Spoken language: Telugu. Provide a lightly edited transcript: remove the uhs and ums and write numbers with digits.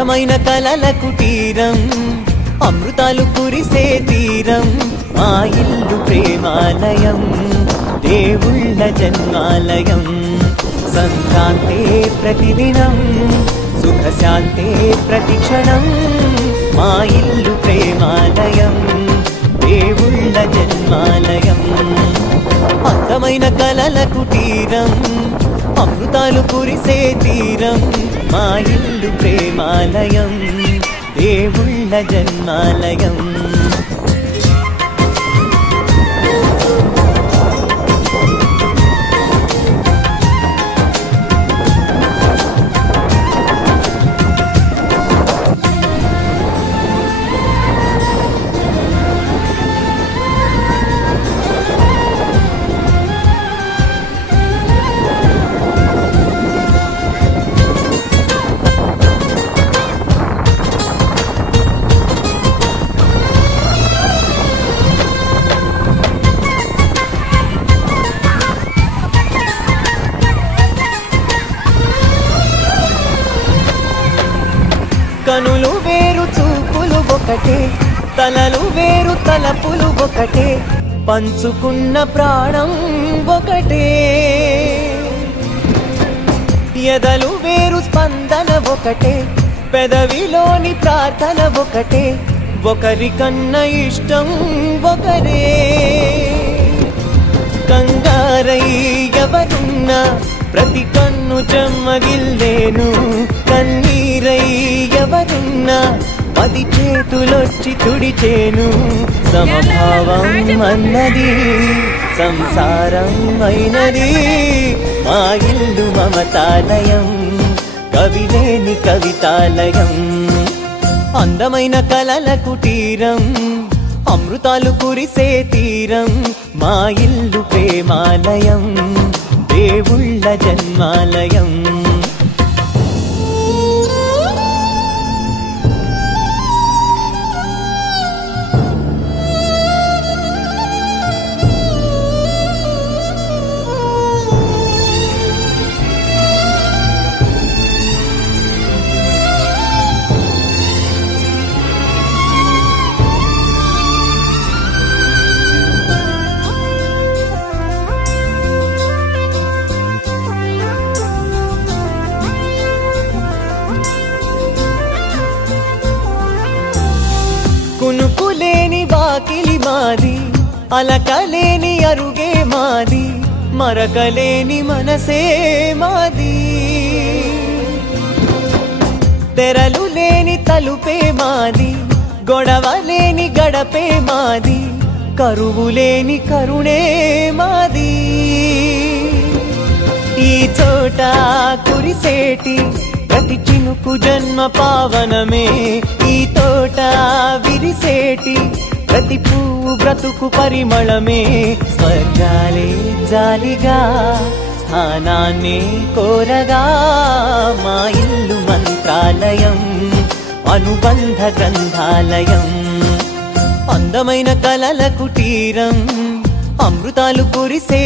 అందమైన కలల కుటీరం అమృతాలు కురిసే తీరం మా ఇల్లు ప్రేమాలయం దేవుళ్ళ జన్మాలయం సంక్రాంతే ప్రతిదినం సుఖశాంతే ప్రతిక్షణం మా ఇల్లు ప్రేమాలయం దేవుళ్ళ జన్మాలయం అందమైన కలల కుటీరం అమృతాలు కురిసే తీరం మా ఇల్లు ప్రేమాలయం దేవుళ్ళ జన్మాలయం కనులు వేరు చూపులు ఒకటే తలలు వేరు తలపులు ఒకటే పంచుకున్న ప్రాణం ఒకటే ఎదలు వేరు స్పందన ఒకటే పెదవిలోని ప్రార్థన ఒకటే ఒకరికన్నా ఇష్టం ఒకరే కంగారై ఎవరున్నా ప్రతి కన్ను చెమ్మగిల్లేను కన్నీరై ఎవరున్నా పది చేతులొచ్చి తుడిచేను సమభావం అన్నది సంసారం అయినది మా ఇల్లు మమతాలయం కవిలేని కవితాలయం అందమైన కలల కుటీరం అమృతాలు కురిసే తీరం మా ఇల్లు ప్రేమాలయం దేవుళ్ళ జన్మాలయం కునుకులేని వాకిలి మాది అలకలేని అరుగే మాది మరకలేని మనసే మాది తెరలు లేని తలుపే మాది గొడవలేని గడపే మాది కరువులేని కరుణే మాది ఈ చోట కురిసేటి ప్రతి చినుకు జన్మ పావనమే ఈ తోట విరిసేటి ప్రతి పువ్వు బ్రతుకు పరిమళమే స్వర్గాలే జాలిగా స్థానాన్ని కోరగా మా ఇల్లు మంత్రాలయం అనుబంధ గ్రంథాలయం అందమైన కలల కుటీరం అమృతాలు కురిసే